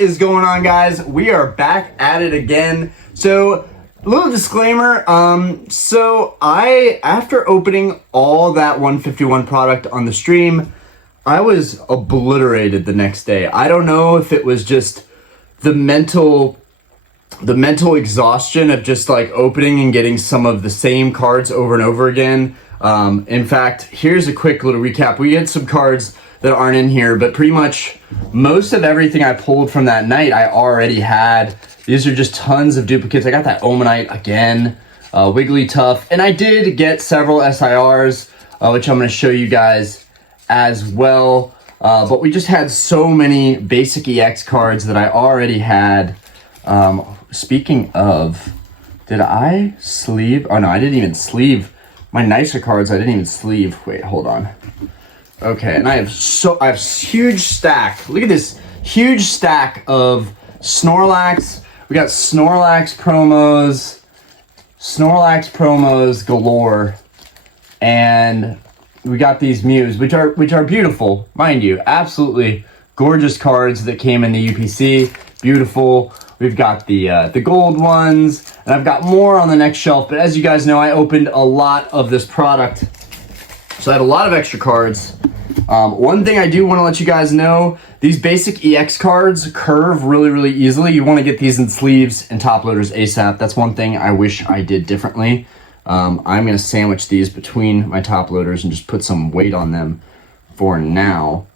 What is going on, guys? We are back at it again. So, little disclaimer, after opening all that 151 product on the stream, I was obliterated the next day. I don't know if it was just the mental exhaustion of just like opening and getting some of the same cards over and over again. In fact, here's a quick little recap. We had some cards that aren't in here, but pretty much most of everything I pulled from that night I already had. These are just tons of duplicates. I got that Omanite again, Wigglytuff, and I did get several SIRs, which I'm going to show you guys as well. But we just had so many basic EX cards that I already had. Speaking of, did I sleeve? Oh no, I didn't even sleeve my nicer cards. I didn't even sleeve. Wait, hold on. Okay, and I have huge stack. Look at this huge stack of Snorlax. We got Snorlax promos galore, and we got these Mews, which are beautiful, mind you, absolutely gorgeous cards that came in the UPC. Beautiful. We've got the gold ones, and I've got more on the next shelf. But as you guys know, I opened a lot of this product, so I had a lot of extra cards. One thing I do want to let you guys know, these basic EX cards curve really easily. You want to get these in sleeves and top loaders ASAP. That's one thing I wish I did differently. I'm going to sandwich these between my top loaders and just put some weight on them for now.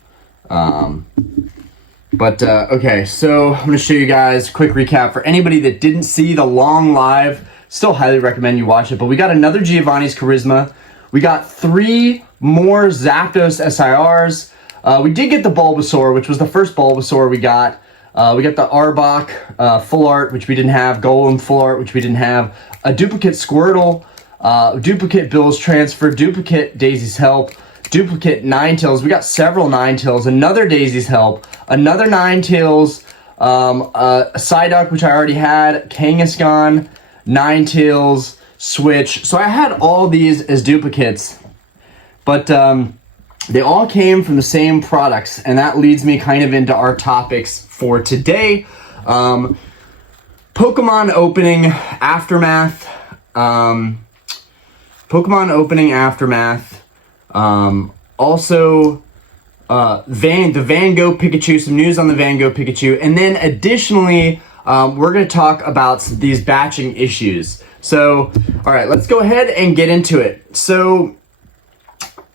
Okay, so I'm going to show you guys a quick recap. For anybody that didn't see the long live, still highly recommend you watch it. But we got another Giovanni's Charisma. We got 3 more Zapdos SIRs. We did get the Bulbasaur, which was the first Bulbasaur we got. We got the Arbok full art, which we didn't have. Golem full art, which we didn't have. A duplicate Squirtle. Duplicate Bill's Transfer. Duplicate Daisy's Help. Duplicate Ninetales. We got several Ninetales. Another Daisy's Help. Another Ninetales. A Psyduck, which I already had. Kangaskhan. Ninetales. Switch. So I had all these as duplicates, but they all came from the same products, and that leads me kind of into our topics for today. Pokemon opening aftermath. Also, the Van Gogh Pikachu, some news on the Van Gogh Pikachu, and then additionally, we're going to talk about these batching issues. So, all right, let's go ahead and get into it. So,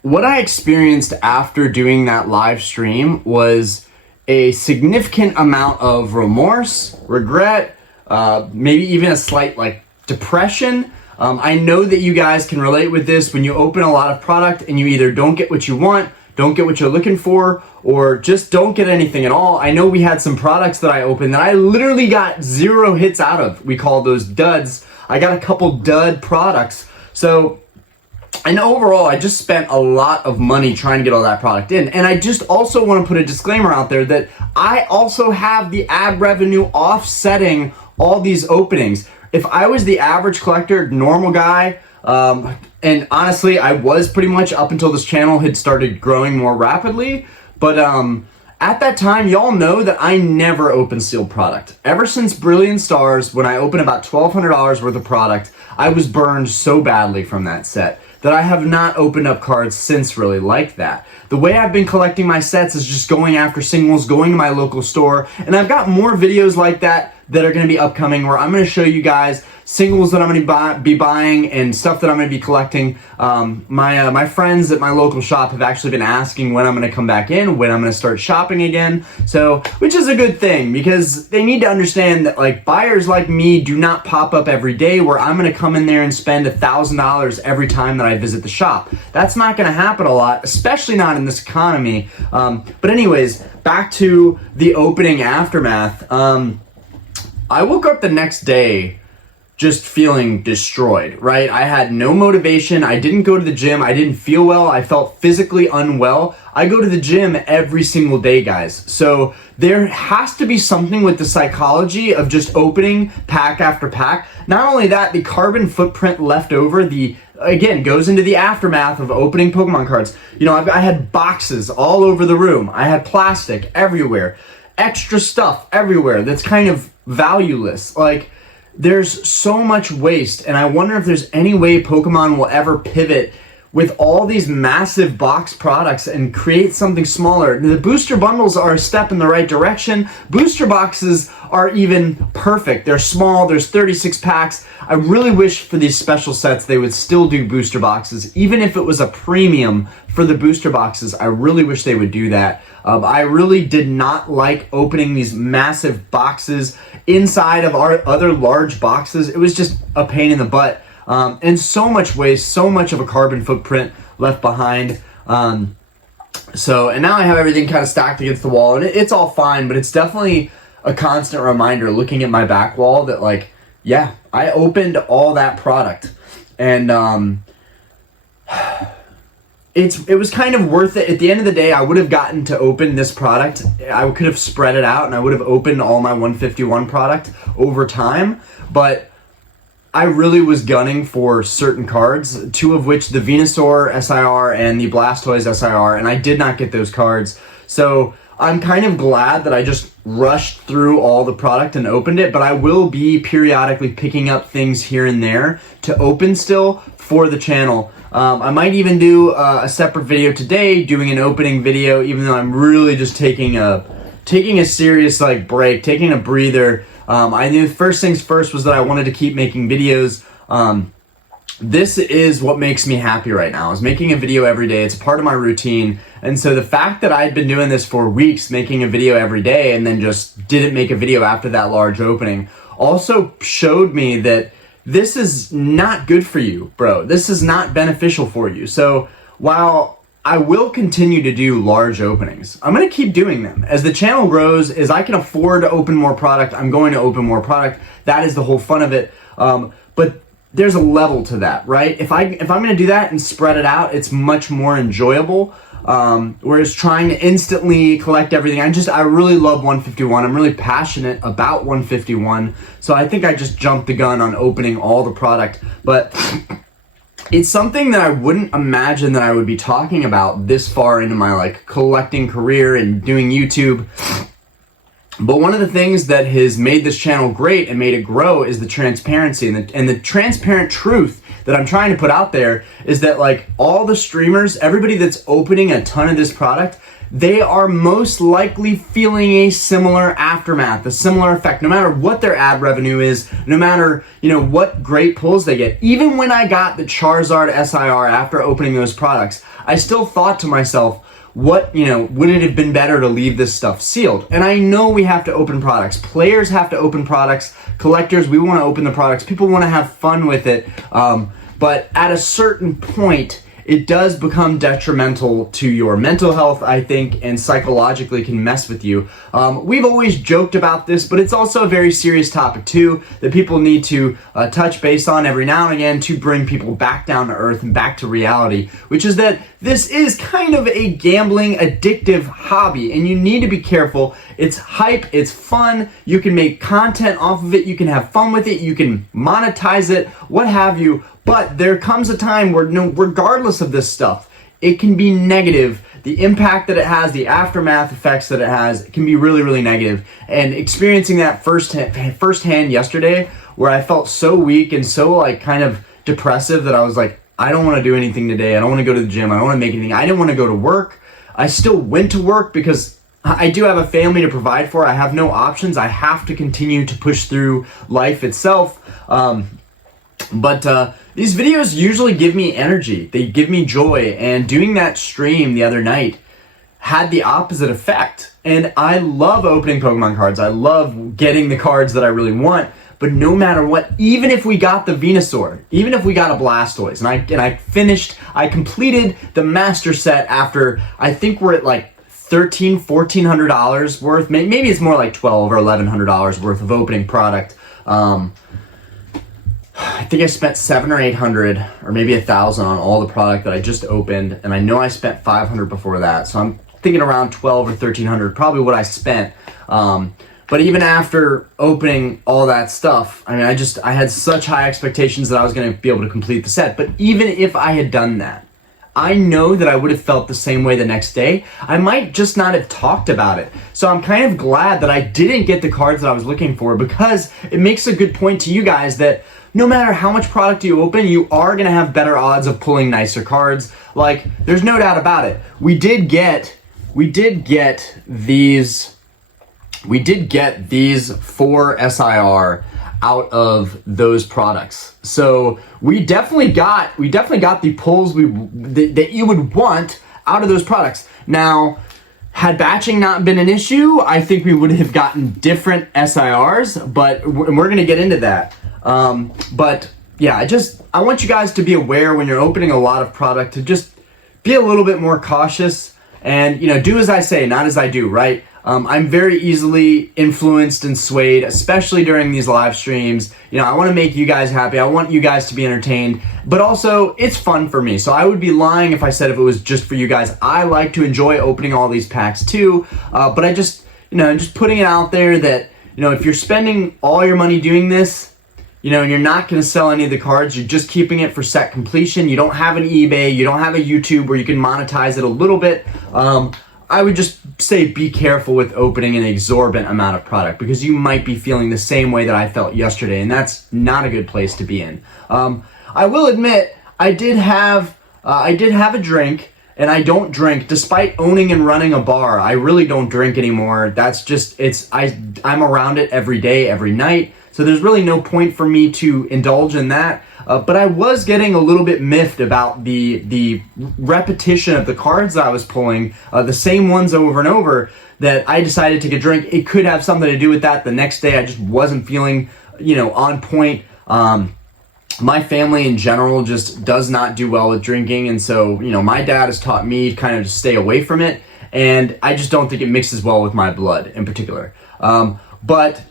what I experienced after doing that live stream was a significant amount of remorse, regret, maybe even a slight like depression. I know that you guys can relate with this when you open a lot of product and you either don't get what you want, don't get what you're looking for, or just don't get anything at all. I know we had some products that I opened that I literally got 0 hits out of. We call those duds. I got a couple dud products. So, and overall, I just spent a lot of money trying to get all that product in. And I just also want to put a disclaimer out there that I also have the ad revenue offsetting all these openings. If I was the average collector, normal guy, and honestly, I was pretty much up until this channel had started growing more rapidly, but at that time, y'all know that I never opened sealed product. Ever since Brilliant Stars, when I opened about $1,200 worth of product, I was burned so badly from that set that I have not opened up cards since really like that. The way I've been collecting my sets is just going after singles, going to my local store, and I've got more videos like that that are going to be upcoming where I'm going to show you guys singles that I'm going to be buying and stuff that I'm going to be collecting. My friends at my local shop have actually been asking when I'm going to come back in, when I'm going to start shopping again. So, which is a good thing because they need to understand that like buyers like me do not pop up every day where I'm going to come in there and spend $1,000 every time that I visit the shop. That's not going to happen a lot, especially not in this economy. But anyways, back to the opening aftermath. I woke up the next day just feeling destroyed, right? I had no motivation. I didn't go to the gym. I didn't feel well. I felt physically unwell. I go to the gym every single day, guys. So there has to be something with the psychology of just opening pack after pack. Not only that, the carbon footprint left over, again, goes into the aftermath of opening Pokemon cards. You know, I had boxes all over the room. I had plastic everywhere. extra stuff everywhere that's kind of valueless. Like, there's so much waste, and I wonder if there's any way Pokemon will ever pivot with all these massive box products and create something smaller. The booster bundles are a step in the right direction. Booster boxes are even perfect. They're small, there's 36 packs. I really wish for these special sets they would still do booster boxes. Even if it was a premium for the booster boxes, I really wish they would do that. I really did not like opening these massive boxes inside of our other large boxes. It was just a pain in the butt. And so much waste, so much of a carbon footprint left behind. And now I have everything kind of stacked against the wall, and it's all fine, but it's definitely a constant reminder looking at my back wall that, like, yeah, I opened all that product, and it was kind of worth it. At the end of the day, I would have gotten to open this product. I could have spread it out, and I would have opened all my 151 product over time, but I really was gunning for certain cards, two of which, the Venusaur SIR and the Blastoise SIR, and I did not get those cards. So I'm kind of glad that I just rushed through all the product and opened it, but I will be periodically picking up things here and there to open still for the channel. I might even do a separate video today, doing an opening video, even though I'm really just taking a serious break, taking a breather. I knew first things first was that I wanted to keep making videos. This is what makes me happy right now, is making a video every day. It's part of my routine. And so the fact that I'd been doing this for weeks, making a video every day, and then just didn't make a video after that large opening, also showed me that this is not good for you, bro. This is not beneficial for you. So while I will continue to do large openings, I'm going to keep doing them. As the channel grows, as I can afford to open more product, I'm going to open more product. That is the whole fun of it. But there's a level to that, right? If I'm going to do that and spread it out, it's much more enjoyable. Whereas trying to instantly collect everything, I really love 151. I'm really passionate about 151. So I think I just jumped the gun on opening all the product. But it's something that I wouldn't imagine that I would be talking about this far into my collecting career and doing YouTube. But one of the things that has made this channel great and made it grow is the transparency and the transparent truth that I'm trying to put out there is that all the streamers, everybody that's opening a ton of this product, they are most likely feeling a similar aftermath, a similar effect, no matter what their ad revenue is, no matter, what great pulls they get. Even when I got the Charizard SIR after opening those products, I still thought to myself, would it have been better to leave this stuff sealed? And I know we have to open products. Players have to open products. Collectors, we want to open the products. People want to have fun with it. But at a certain point, it does become detrimental to your mental health, I think, and psychologically can mess with you. We've always joked about this, but it's also a very serious topic too, that people need to touch base on every now and again to bring people back down to earth and back to reality, which is that this is kind of a gambling, addictive hobby, and you need to be careful. It's hype, it's fun, you can make content off of it, you can have fun with it, you can monetize it, what have you. But there comes a time where, regardless of this stuff, it can be negative. The impact that it has, the aftermath effects that it has, it can be really, really negative. And experiencing that firsthand yesterday, where I felt so weak and so kind of depressive that I was like, I don't want to do anything today. I don't want to go to the gym. I don't want to make anything. I didn't want to go to work. I still went to work because I do have a family to provide for. I have no options. I have to continue to push through life itself. But these videos usually give me energy. They give me joy. And doing that stream the other night had the opposite effect. And I love opening Pokemon cards. I love getting the cards that I really want. But no matter what, even if we got the Venusaur, even if we got a Blastoise, I completed the master set after, I think we're at $1,400 worth. Maybe it's more like $1,200 or $1,100 worth of opening product. I think I spent $700 or $800 or maybe $1,000 on all the product that I just opened, and I know I spent $500 before that, so I'm thinking around $1,200 or $1,300, probably what I spent. But even after opening all that stuff, I had such high expectations that I was going to be able to complete the set. But even if I had done that, I know that I would have felt the same way the next day. I might just not have talked about it. So I'm kind of glad that I didn't get the cards that I was looking for, because it makes a good point to you guys that no matter how much product you open, you are going to have better odds of pulling nicer cards. Like, there's no doubt about it. We did get these 4 SIR out of those products. So we definitely got the pulls that you would want out of those products. Now, had batching not been an issue, I think we would have gotten different SIRs, but we're going to get into that. But yeah, I want you guys to be aware when you're opening a lot of product to just be a little bit more cautious and, do as I say, not as I do, right? I'm very easily influenced and swayed, especially during these live streams. I want to make you guys happy. I want you guys to be entertained, but also it's fun for me. So I would be lying if I said if it was just for you guys. I like to enjoy opening all these packs too. But I just putting it out there that, if you're spending all your money doing this, and you're not going to sell any of the cards, you're just keeping it for set completion. You don't have an eBay, you don't have a YouTube where you can monetize it a little bit. I would just say be careful with opening an exorbitant amount of product, because you might be feeling the same way that I felt yesterday, and that's not a good place to be in. I will admit, I did have a drink, and I don't drink despite owning and running a bar. I really don't drink anymore. That's just I'm around it every day, every night. So there's really no point for me to indulge in that. But I was getting a little bit miffed about the repetition of the cards that I was pulling, the same ones over and over, that I decided to take a drink. It could have something to do with that. The next day I just wasn't feeling, on point. My family in general just does not do well with drinking. And so, my dad has taught me kind of to stay away from it. And I just don't think it mixes well with my blood in particular. But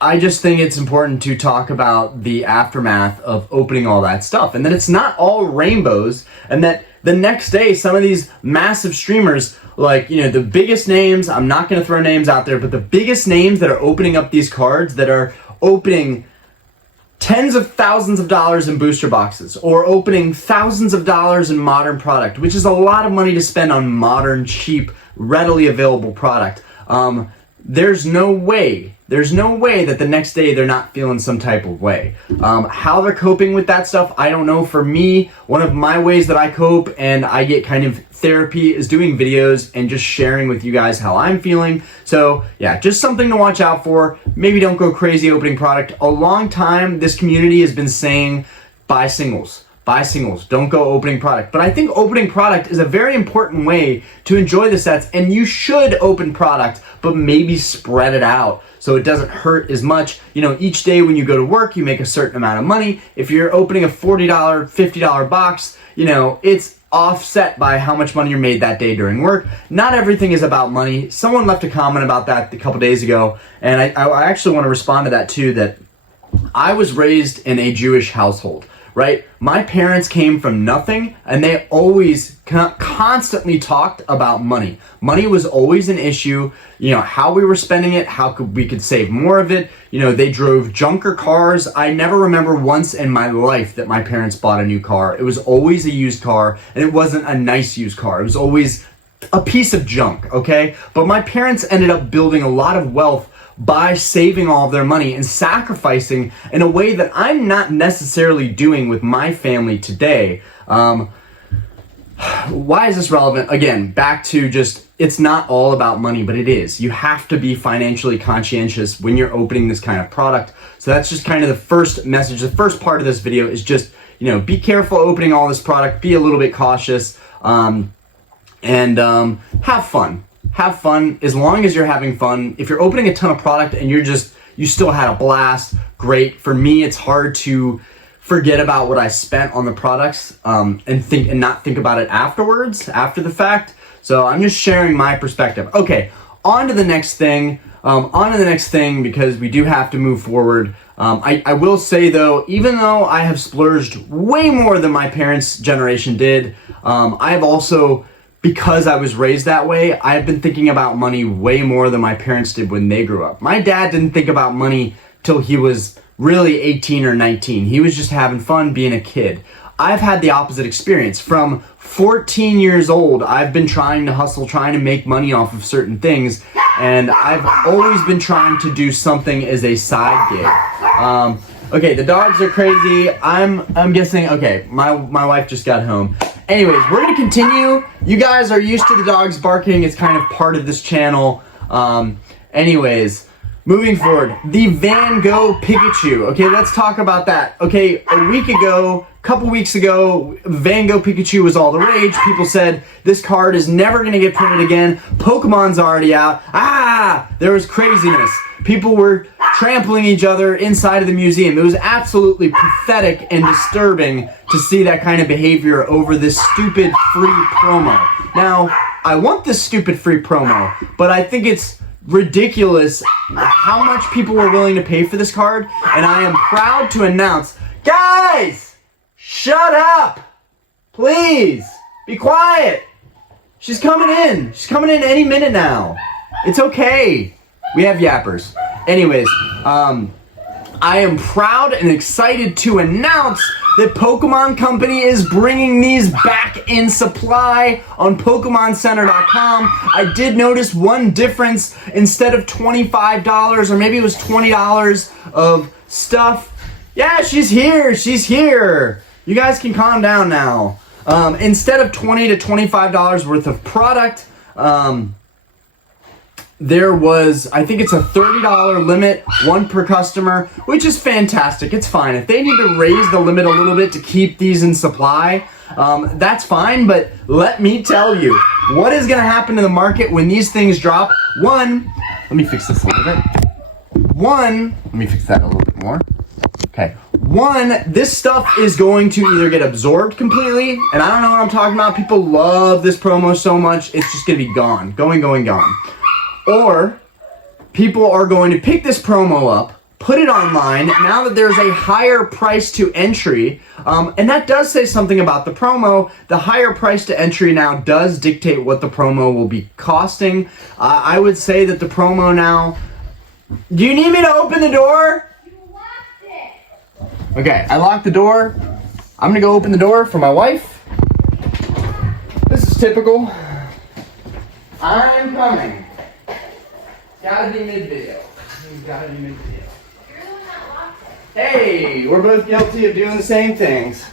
I just think it's important to talk about the aftermath of opening all that stuff, and that it's not all rainbows, and that the next day some of these massive streamers, like, the biggest names, I'm not going to throw names out there, but the biggest names that are opening up these cards, that are opening tens of thousands of dollars in booster boxes, or opening thousands of dollars in modern product, which is a lot of money to spend on modern, cheap, readily available product. There's no way that the next day they're not feeling some type of way. How they're coping with that stuff, I don't know. For me, one of my ways that I cope and I get kind of therapy is doing videos and just sharing with you guys how I'm feeling. So yeah, just something to watch out for. Maybe don't go crazy opening product. A long time, this community has been saying, buy singles. Buy singles, don't go opening product. But I think opening product is a very important way to enjoy the sets, and you should open product, but maybe spread it out so it doesn't hurt as much. Each day when you go to work, you make a certain amount of money. If you're opening a $40, $50 box, it's offset by how much money you're made that day during work. Not everything is about money. Someone left a comment about that a couple days ago, and I actually want to respond to that too, that I was raised in a Jewish household. Right? My parents came from nothing, and they always constantly talked about money. Money was always an issue, how we were spending it, how we could save more of it. They drove junker cars. I never remember once in my life that my parents bought a new car. It was always a used car, and it wasn't a nice used car. It was always a piece of junk, okay? But my parents ended up building a lot of wealth by saving all of their money and sacrificing in a way that I'm not necessarily doing with my family today. Why is this relevant? Again, back to just, it's not all about money, but it is. You have to be financially conscientious when you're opening this kind of product. So that's just kind of the first message. The first part of this video is just, be careful opening all this product, be a little bit cautious, and have fun. Have fun. As long as you're having fun. If you're opening a ton of product and you still had a blast, great. For me, it's hard to forget about what I spent on the products and not think about it afterwards, after the fact. So I'm just sharing my perspective. Okay, on to the next thing. Because we do have to move forward. I will say though, even though I have splurged way more than my parents' generation did, I have also, because I was raised that way, I've been thinking about money way more than my parents did when they grew up. My dad didn't think about money till he was really 18 or 19. He was just having fun being a kid. I've had the opposite experience. From 14 years old, I've been trying to hustle, trying to make money off of certain things, and I've always been trying to do something as a side gig. Okay, the dogs are crazy. I'm guessing, okay, my wife just got home. Anyways, we're gonna continue. You guys are used to the dogs barking. It's kind of part of this channel. Anyways, moving forward, the Van Gogh Pikachu. Okay, let's talk about that. Okay, a couple weeks ago, Van Gogh Pikachu was all the rage. People said, this card is never gonna get printed again. Pokemon's already out. There was craziness. People were trampling each other inside of the museum. It was absolutely pathetic and disturbing to see that kind of behavior over this stupid free promo. Now, I want this stupid free promo, but I think it's ridiculous how much people were willing to pay for this card, and I am proud to announce, guys, shut up, please, be quiet. She's coming in. She's coming in any minute now. It's okay. We have yappers. Anyways, I am proud and excited to announce that Pokemon Company is bringing these back in supply on PokemonCenter.com. I did notice one difference. Instead of $25, or maybe it was $20 of stuff. Yeah, she's here. She's here. You guys can calm down now. Instead of $20 to $25 worth of product, there was, I think it's a $30 limit, one per customer, which is fantastic. It's fine. If they need to raise the limit a little bit to keep these in supply, that's fine. But let me tell you, what is going to happen to the market when these things drop? One, let me fix this a little bit. Let me fix that a little bit more. Okay. One, this stuff is going to either get absorbed completely, and I don't know what I'm talking about. People love this promo so much, it's just going to be gone. Gone. Or people are going to pick this promo up, put it online, now that there's a higher price to entry, and that does say something about the promo. The higher price to entry now does dictate what the promo will be costing. I would say that the promo now... Do you need me to open the door? You locked it. Okay, I locked the door. I'm gonna go open the door for my wife. This is typical. I'm coming. Gotta be mid-video. You're the one that locked it. Hey, we're both guilty of doing the same things.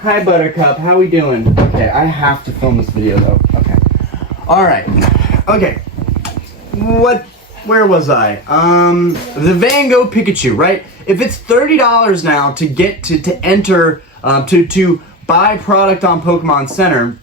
Hi, Buttercup. How we doing? Okay, I have to film this video, though. Okay. All right. Okay. Where was I? The Van Gogh Pikachu, right? If it's $30 now to get to enter, to buy product on Pokemon Center,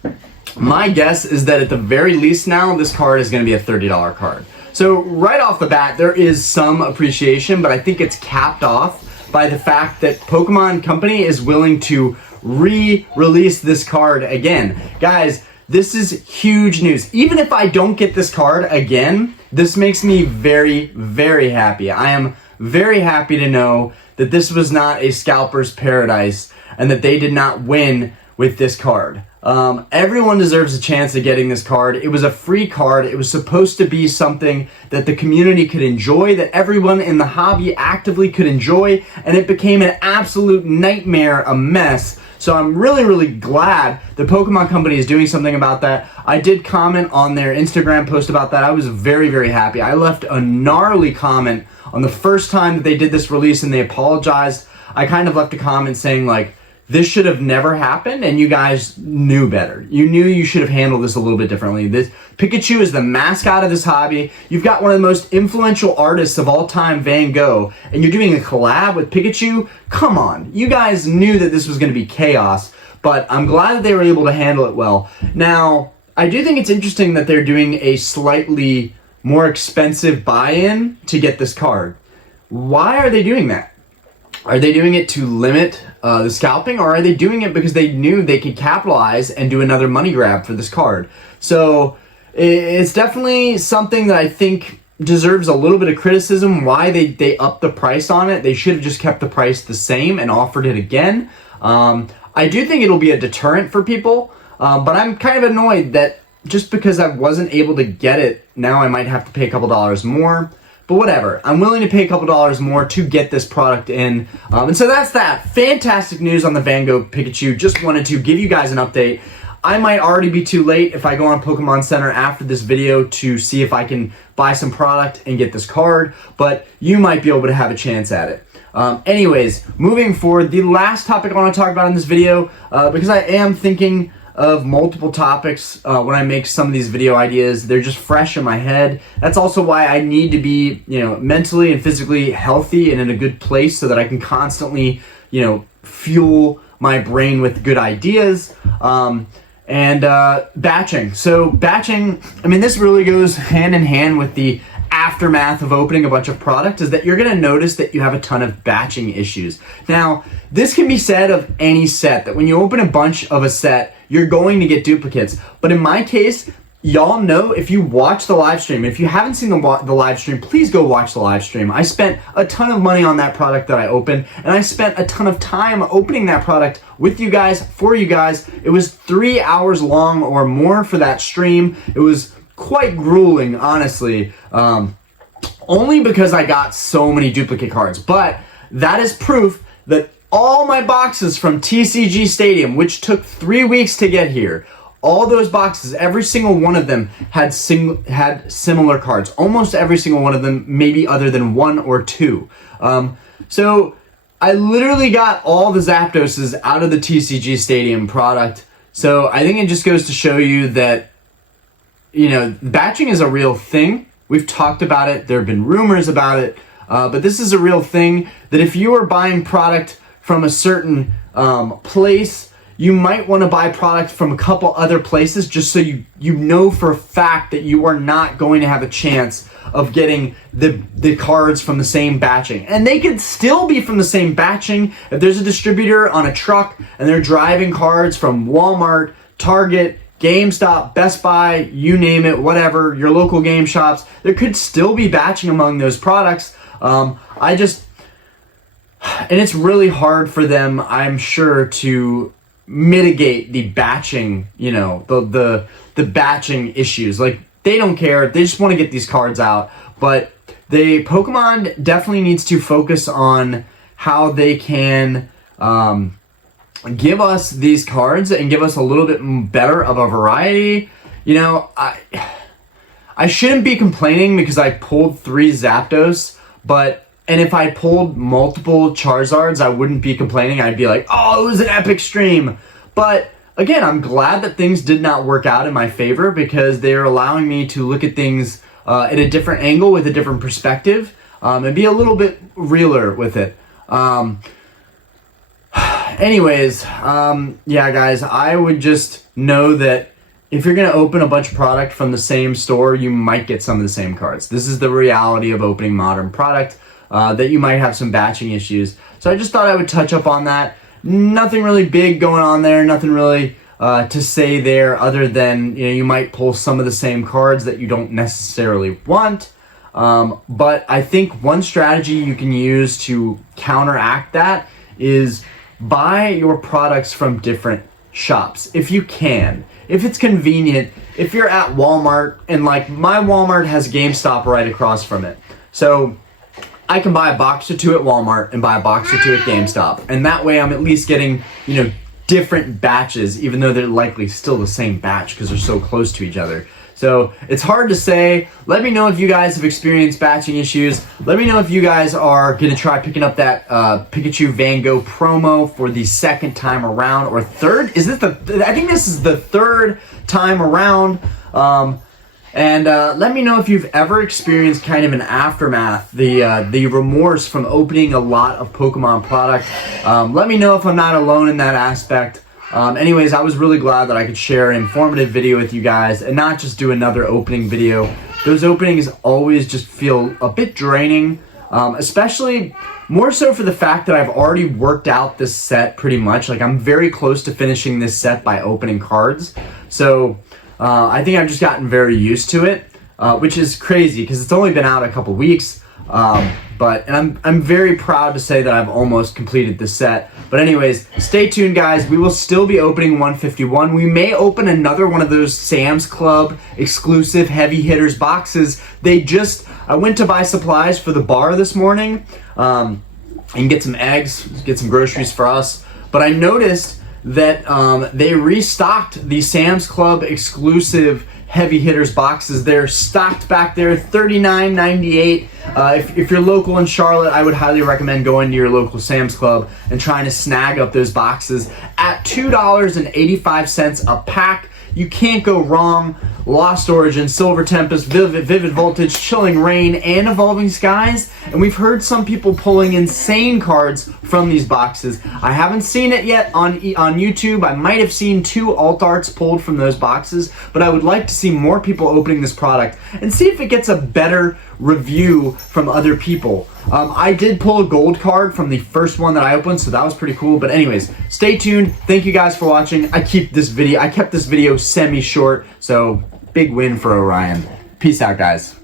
my guess is that at the very least now, this card is going to be a $30 card. So right off the bat, there is some appreciation, but I think it's capped off by the fact that Pokemon Company is willing to re-release this card again. Guys, this is huge news. Even if I don't get this card again, this makes me very, very happy. I am very happy to know that this was not a scalper's paradise and that they did not win with this card. Everyone deserves a chance at getting this card. It was a free card. It was supposed to be something that the community could enjoy, that everyone in the hobby actively could enjoy, and it became an absolute nightmare, a mess. So I'm really, really glad the Pokemon Company is doing something about that. I did comment on their Instagram post about that. I was very, very happy. I left a gnarly comment on the first time that they did this release and they apologized. I kind of left a comment saying, like, this should have never happened, and you guys knew better. You knew you should have handled this a little bit differently. This Pikachu is the mascot of this hobby. You've got one of the most influential artists of all time, Van Gogh, and you're doing a collab with Pikachu? Come on. You guys knew that this was going to be chaos, but I'm glad that they were able to handle it well. Now, I do think it's interesting that they're doing a slightly more expensive buy-in to get this card. Why are they doing that? Are they doing it to limit the scalping, or are they doing it because they knew they could capitalize and do another money grab for this card? So it's definitely something that I think deserves a little bit of criticism. Why they upped the price on it. They should have just kept the price the same and offered it again. I do think it'll be a deterrent for people, but I'm kind of annoyed that just because I wasn't able to get it, now I might have to pay a couple dollars more. But whatever, I'm willing to pay a couple dollars more to get this product in. And so that's that. Fantastic news on the Van Gogh Pikachu. Just wanted to give you guys an update. I might already be too late if I go on Pokemon Center after this video to see if I can buy some product and get this card, but you might be able to have a chance at it. Anyways, moving forward, the last topic I want to talk about in this video, because I am thinking of multiple topics when I make some of these video ideas. They're just fresh in my head. That's also why I need to be, mentally and physically healthy and in a good place so that I can constantly, fuel my brain with good ideas. And batching. So batching, this really goes hand in hand with the aftermath of opening a bunch of product, is that you're gonna notice that you have a ton of batching issues. Now, this can be said of any set, that when you open a bunch of a set, you're going to get duplicates. But in my case, y'all know, if you watch the live stream, if you haven't seen the live stream, please go watch the live stream. I spent a ton of money on that product that I opened, and I spent a ton of time opening that product with you guys, for you guys. It was 3 hours long or more for that stream. It was quite grueling, honestly, only because I got so many duplicate cards. But that is proof that all my boxes from TCG Stadium, which took 3 weeks to get here, all those boxes, every single one of them had similar cards. Almost every single one of them, maybe other than one or two. So I literally got all the Zapdoses out of the TCG Stadium product. So I think it just goes to show you that, batching is a real thing. We've talked about it. There have been rumors about it. But this is a real thing, that if you are buying product from a certain place, you might want to buy product from a couple other places just so you know for a fact that you are not going to have a chance of getting the cards from the same batching. And they could still be from the same batching. If there's a distributor on a truck and they're driving cards from Walmart, Target, GameStop, Best Buy, you name it, whatever, your local game shops, there could still be batching among those products. And it's really hard for them, I'm sure, to mitigate the batching, the batching issues. Like, they don't care. They just want to get these cards out. But Pokemon definitely needs to focus on how they can give us these cards and give us a little bit better of a variety. I shouldn't be complaining because I pulled 3 Zapdos, and if I pulled multiple Charizards, I wouldn't be complaining. I'd be like, oh, it was an epic stream. But again, I'm glad that things did not work out in my favor, because they're allowing me to look at things at a different angle with a different perspective, and be a little bit realer with it. Anyways, yeah, guys, I would just know that if you're going to open a bunch of product from the same store, you might get some of the same cards. This is the reality of opening modern product. That you might have some batching issues. So I just thought I would touch up on that. Nothing really big going on there, nothing really to say there, other than you might pull some of the same cards that you don't necessarily want. But I think one strategy you can use to counteract that is buy your products from different shops if you can. If it's convenient, if you're at Walmart, and like my Walmart has GameStop right across from it. So I can buy a box or two at Walmart and buy a box or two at GameStop. And that way I'm at least getting, different batches, even though they're likely still the same batch because they're so close to each other. So it's hard to say. Let me know if you guys have experienced batching issues. Let me know if you guys are going to try picking up that Pikachu Van Gogh promo for the second time around, or third. I think this is the third time around. And let me know if you've ever experienced kind of an aftermath, the remorse from opening a lot of Pokemon product. Let me know if I'm not alone in that aspect. Anyways, I was really glad that I could share an informative video with you guys and not just do another opening video. Those openings always just feel a bit draining, especially more so for the fact that I've already worked out this set pretty much. Like, I'm very close to finishing this set by opening cards. So I think I've just gotten very used to it, which is crazy because it's only been out a couple weeks. And I'm very proud to say that I've almost completed this set. But anyways, stay tuned, guys. We will still be opening 151. We may open another one of those Sam's Club exclusive heavy hitters boxes. I went to buy supplies for the bar this morning, and get some eggs, get some groceries for us. But I noticed that they restocked the Sam's Club exclusive heavy hitters boxes. They're stocked back there, $39.98. If you're local in Charlotte, I would highly recommend going to your local Sam's Club and trying to snag up those boxes at $2.85 a pack. You can't go wrong. Lost Origin, Silver Tempest, Vivid Voltage, Chilling Rain, and Evolving Skies. And we've heard some people pulling insane cards from these boxes. I haven't seen it yet on YouTube. I might have seen 2 alt arts pulled from those boxes, but I would like to see more people opening this product and see if it gets a better review from other people. I did pull a gold card from the first one that I opened, so that was pretty cool. But anyways, stay tuned. Thank you guys for watching. I kept this video semi-short, so big win for Orion. Peace out, guys.